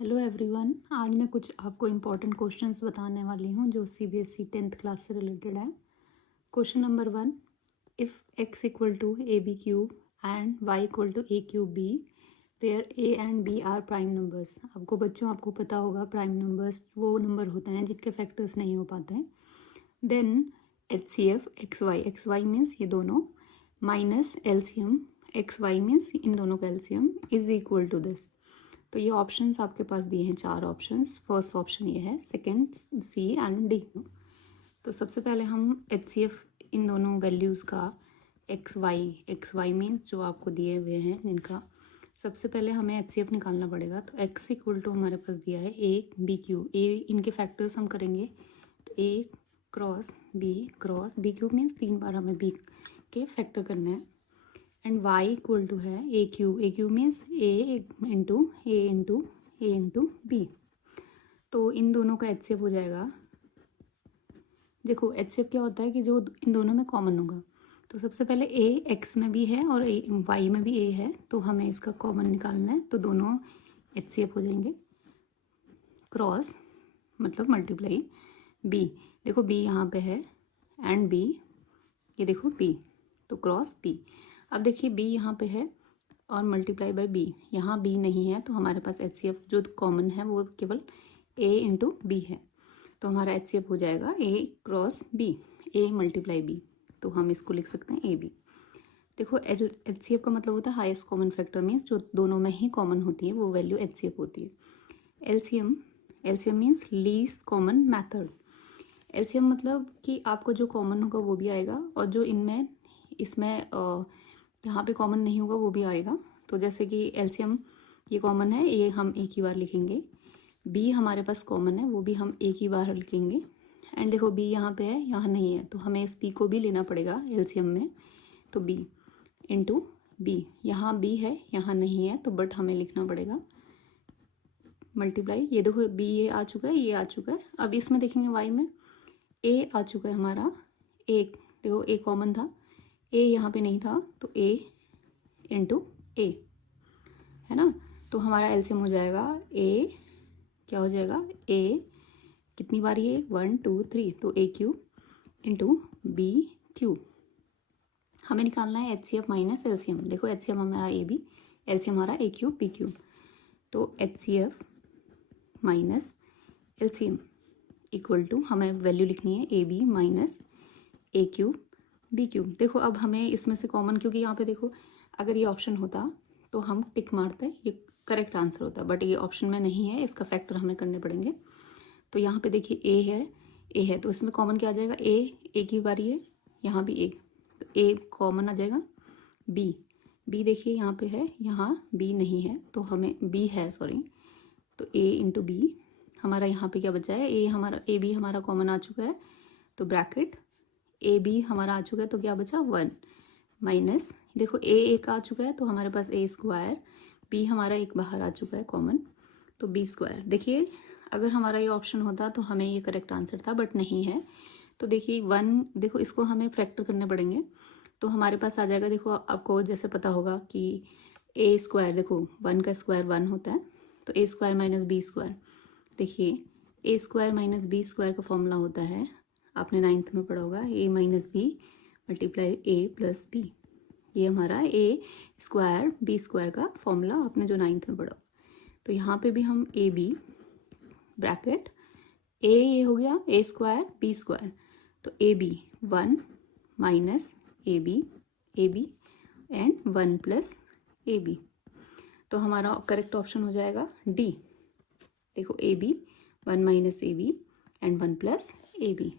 Hello everyone, आज मैं कुछ आपको इम्पोर्टेंट क्वेश्चंस बताने वाली हूँ जो सीबीएसई 10th क्लास से रिलेटेड है। Question number 1, if x equal to A B cube and y equal to A cube B where a and b are prime numbers. आपको पता होगा प्राइम नंबर्स वो नंबर होते हैं जिनके फैक्टर्स नहीं हो पाते हैं। Then HCF X Y means ये दोनों minus LCM X Y means इन दोनों का LCM is equal to this. तो ये ऑप्शंस आपके पास दिए हैं, 4 ऑप्शंस। फर्स्ट ऑप्शन ये है, सेकंड सी एंड डी। तो सबसे पहले हम HCF इन दोनों वैल्यूज़ का एक्स वाई मीन्स जो आपको दिए हुए हैं जिनका, सबसे पहले हमें HCF निकालना पड़ेगा। तो x इक्वल टू हमारे पास दिया है ए बी क्यूब, ए इनके फैक्टर्स हम करेंगे तो ए क्रॉस बी क्यूब मीन्स 3 बार हमें बी के फैक्टर करने हैं। एंड y इक्वल टू है ए क्यूब मीन्स ए इंटू बी। तो इन दोनों का HCF हो जाएगा। देखो HCF क्या होता है कि जो इन दोनों में कॉमन होगा। तो सबसे पहले ए एक्स में भी है और ए वाई में भी ए है, तो हमें इसका कॉमन निकालना है। तो दोनों HCF हो जाएंगे। क्रॉस मतलब मल्टीप्लाई बी, देखो बी यहाँ पे है एंड बी, ये देखो बी, तो क्रॉस बी। अब देखिए बी यहाँ पे है और मल्टीप्लाई बाय बी, यहाँ बी नहीं है तो हमारे पास HCF जो कॉमन है वो केवल a इंटू बी है। तो हमारा HCF हो जाएगा a cross B, a multiply B. तो हम इसको लिख सकते हैं AB। देखो HCF का मतलब होता है हाईएस्ट कॉमन फैक्टर, मीन्स जो दोनों में ही कॉमन होती है वो वैल्यू HCF होती है। LCM means least common method. LCM मतलब कि आपको जो कॉमन होगा वो भी आएगा और जो इसमें यहाँ पे कॉमन नहीं होगा वो भी आएगा। तो जैसे कि LCM ये कॉमन है, ये हम एक ही बार लिखेंगे। B हमारे पास कॉमन है, वो भी हम एक ही बार लिखेंगे। एंड देखो B यहाँ पे है, यहाँ नहीं है, तो हमें इस B को भी लेना पड़ेगा LCM में। तो B इंटू B, यहाँ B है यहाँ नहीं है, तो बट हमें लिखना पड़ेगा मल्टीप्लाई। ये देखो B ये आ चुका है, ये आ चुका है। अब इसमें देखेंगे Y में A आ चुका है हमारा, एक देखो A कॉमन था, A यहाँ पे नहीं था, तो A इंटू A है ना। तो हमारा LCM हो जाएगा A, क्या हो जाएगा A कितनी बार, ये 1 2 3, तो A cube into B cube. हमें निकालना है HCF माइनस LCM। देखो HCF हमारा AB, LCM हमारा A क्यूब B क्यूब। तो HCF minus LCM equal to हमें वैल्यू लिखनी है AB minus A cube B cube. देखो अब हमें इसमें से कॉमन, क्योंकि यहाँ पे देखो अगर ये ऑप्शन होता तो हम टिक मारते, ये करेक्ट आंसर होता, बट ये ऑप्शन में नहीं है, इसका फैक्टर हमें करने पड़ेंगे। तो यहाँ पे देखिए ए है तो इसमें कॉमन क्या आ जाएगा, ए की बारी है, यहाँ भी ए, तो ए कॉमन आ जाएगा। बी देखिए यहाँ पे है, यहाँ बी नहीं है, तो हमें बी है सॉरी, तो ए इंटू बी। हमारा यहाँ पे क्या बचा है, ए बी हमारा कॉमन आ चुका है, तो ब्रैकेट ए बी हमारा आ चुका है, तो क्या बचा 1 माइनस, देखो ए एक आ चुका है तो हमारे पास ए स्क्वायर, बी हमारा एक बाहर आ चुका है कॉमन, तो बी स्क्वायर। देखिए अगर हमारा ये ऑप्शन होता तो हमें ये करेक्ट आंसर था, बट नहीं है। तो देखिए 1, देखो इसको हमें फैक्टर करने पड़ेंगे, तो हमारे पास आ जाएगा। देखो आपको जैसे पता होगा कि ए स्क्वायर, देखो 1 का स्क्वायर 1 होता है, तो ए स्क्वायर माइनस बी स्क्वायर। देखिए ए स्क्वायर माइनस बी स्क्वायर का फॉर्मूला होता है, आपने 9th में पढ़ा होगा, ए माइनस बी मल्टीप्लाई ए प्लस बी। ये हमारा ए स्क्वायर बी स्क्वायर का फॉर्मूला आपने जो 9th में पढ़ा। तो यहाँ पे भी हम ए बी ब्रैकेट ए, ये हो गया ए स्क्वायर बी स्क्वायर, तो A B 1 minus A B and 1 plus A B. तो हमारा करेक्ट ऑप्शन हो जाएगा डी। देखो A B 1 minus A B and 1 plus A B.